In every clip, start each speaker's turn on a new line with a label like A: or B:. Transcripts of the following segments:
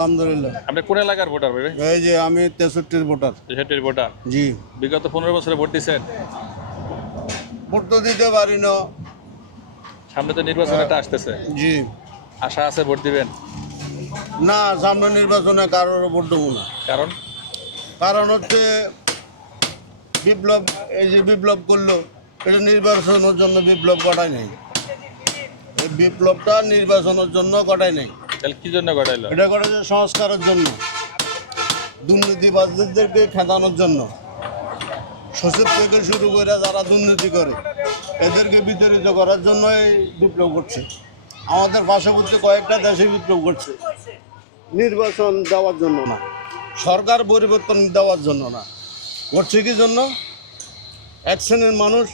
A: আলহামদুলিল্লাহ।
B: আপনি কোন এলাকার ভোটার ভাই?
A: এই যে আমি তেষট্টির ভোটার।
B: তেষট্টির ভোটার।
A: জি।
B: বিগত পনেরো বছরে ভোট দিচ্ছেন
A: ভোট তো দিতে পারি না।
B: সামনে তো নির্বাচনটা আসতেছে।
A: জি।
B: আশা আছে ভোট দিবেন?
A: না সামনে নির্বাচনে কারোর ভোট দেবো না।
B: কারণ?
A: কারণ হচ্ছে বিপ্লব এই যে বিপ্লব করল এটা নির্বাচনের জন্য বিপ্লব ঘটায় নাই। এই বিপ্লবটা নির্বাচনের জন্য ঘটায় নাই।
B: তাহলে কি জন্য ঘটাইলো
A: এটা করেছে সংস্কারের জন্য দুর্নীতিবাজদেরকে খেদানোর জন্য। সচিব থেকে শুরু করে যারা দুর্নীতি করে, এদেরকে বিতাড়িত করার জন্য এই বিপ্লব করছে। আমাদের পার্শ্ববর্তী কয়েকটা দেশে বিপ্লব করছে। নির্বাচন দেওয়ার জন্য না, সরকার পরিবর্তন দেওয়ার জন্য না। করছে কি জন্য? এক শ্রেণির মানুষ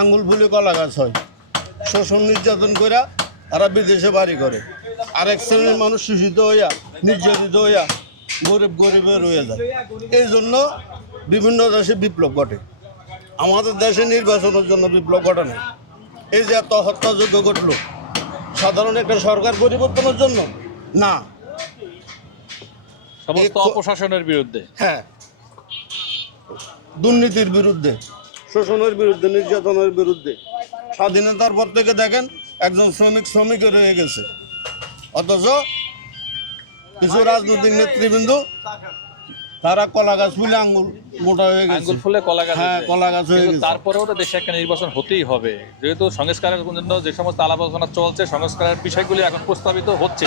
A: আঙ্গুল ফুলে কলা গাছ হয়, শোষণ নির্যাতন করে তারা বিদেশে বাড়ি করে। আরেক শ্রেণির মানুষ শোষিত হইয়া নির্যাতিত হইয়া গরিব গরিবে রয়ে যায়। এই জন্য বিভিন্ন দেশে বিপ্লব ঘটে। আমাদের দেশে নির্বাচনের জন্য বিপ্লব ঘটে না এই যে এত হত্যাযজ্ঞ ঘটলো সাধারণ একটা সরকার পরিবর্তনের জন্য? না।
B: সমস্ত অপশাসনের বিরুদ্ধে?
A: হ্যাঁ। দুর্নীতির বিরুদ্ধে শোষণের বিরুদ্ধে নির্যাতনের বিরুদ্ধে। স্বাধীনতার পর থেকে দেখেন একজন শ্রমিক শ্রমিক রয়ে গেছে। অথচ কিছু রাজনৈতিক নেতৃবৃন্দ তারা কলা গাছ ফুলে আঙ্গুল মোটা হয়ে গেছে।
B: আঙ্গুল ফুলে কলা গাছ
A: হ্যাঁ, কলা গাছ হয়ে গেছে।
B: তারপরেও তো দেশে একটা নির্বাচন হতেই হবে। যেহেতু সংস্কারের জন্য যে সমস্ত আলাপ আলোচনা চলছে সংস্কারের বিষয়গুলি এখন প্রস্তাবিত হচ্ছে।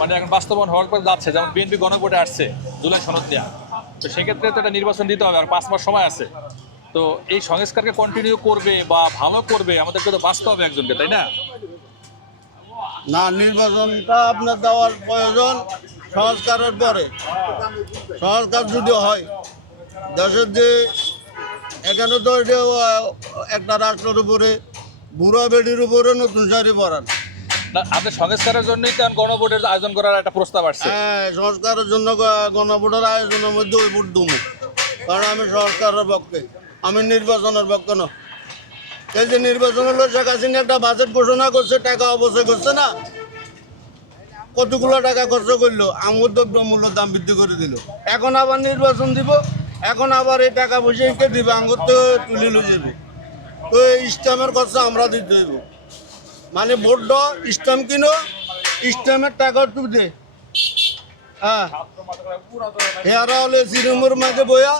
B: মানে এখন বাস্তবায়ন হওয়ার পর যাচ্ছে। যেমন বিএনপি গণভোটে আসছে জুলাই সনদ দেওয়া তো সেক্ষেত্রে তো একটা নির্বাচন দিতে হবে। আর পাঁচ মাস সময় আছে। তো এই সংস্কারকে কন্টিনিউ করবে বা ভালো করবে আমাদেরকে তো বাঁচতে হবে একজনকে তাই না?
A: না নির্বাচনটা আপনার দেওয়ার প্রয়োজন সংস্কারের পরে। সংস্কার যদি হয় দেশের যে এখানে তো একটা রাষ্ট্রের উপরে বুড়া বেডির উপরে নতুন শাড়ি পরান।
B: আপনার সংস্কারের জন্যই তো এখন গণভোটের আয়োজন করার একটা প্রস্তাব আসছে।
A: হ্যাঁ সংস্কারের জন্য গণভোটের আয়োজনের মধ্যে ওই ভোট দেবো কারণ আমি সংস্কারের পক্ষে আমি নির্বাচনের পক্ষে না এই যে নির্বাচন হলো, শেখ হাসিনা একটা বাজেট ঘোষণা করছে, টাকা অবশ্যই করছে না? কতগুলো টাকা খরচ করল? আমুর দ্রব্য মূল্য দাম বৃদ্ধি করে দিল। এখন আবার নির্বাচন দিব, এখন আবার এই টাকা পয়সা কে দিবে, আঙ্গুর তো তুলে লো যাবে। তো এই স্ট্যাম্পের খরচা আমরা দিতে হইব। মানে ভোটটা স্ট্যাম্প কিনো, স্ট্যাম্পের টাকা তুই দে। হ্যাঁ। এরা হলো এসি রুমের মাঝে বইয়া,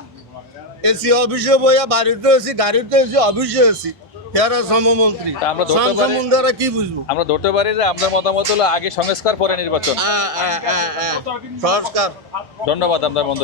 A: এসি অফিসে বইয়া, বাড়িতে এসি, গাড়িতে এসি, অফিসে এসি। এরা সমমন্ত্রী
B: আমরা ধরতে পারি-
A: এরা কি বুঝব?
B: আমরা ধরতে পারি যে আপনার মতামত হলো আগে সংস্কার পরে নির্বাচন।
A: হ্যাঁ হ্যাঁ হ্যাঁ সংস্কার।
B: ধন্যবাদ আপনার মন্তব্য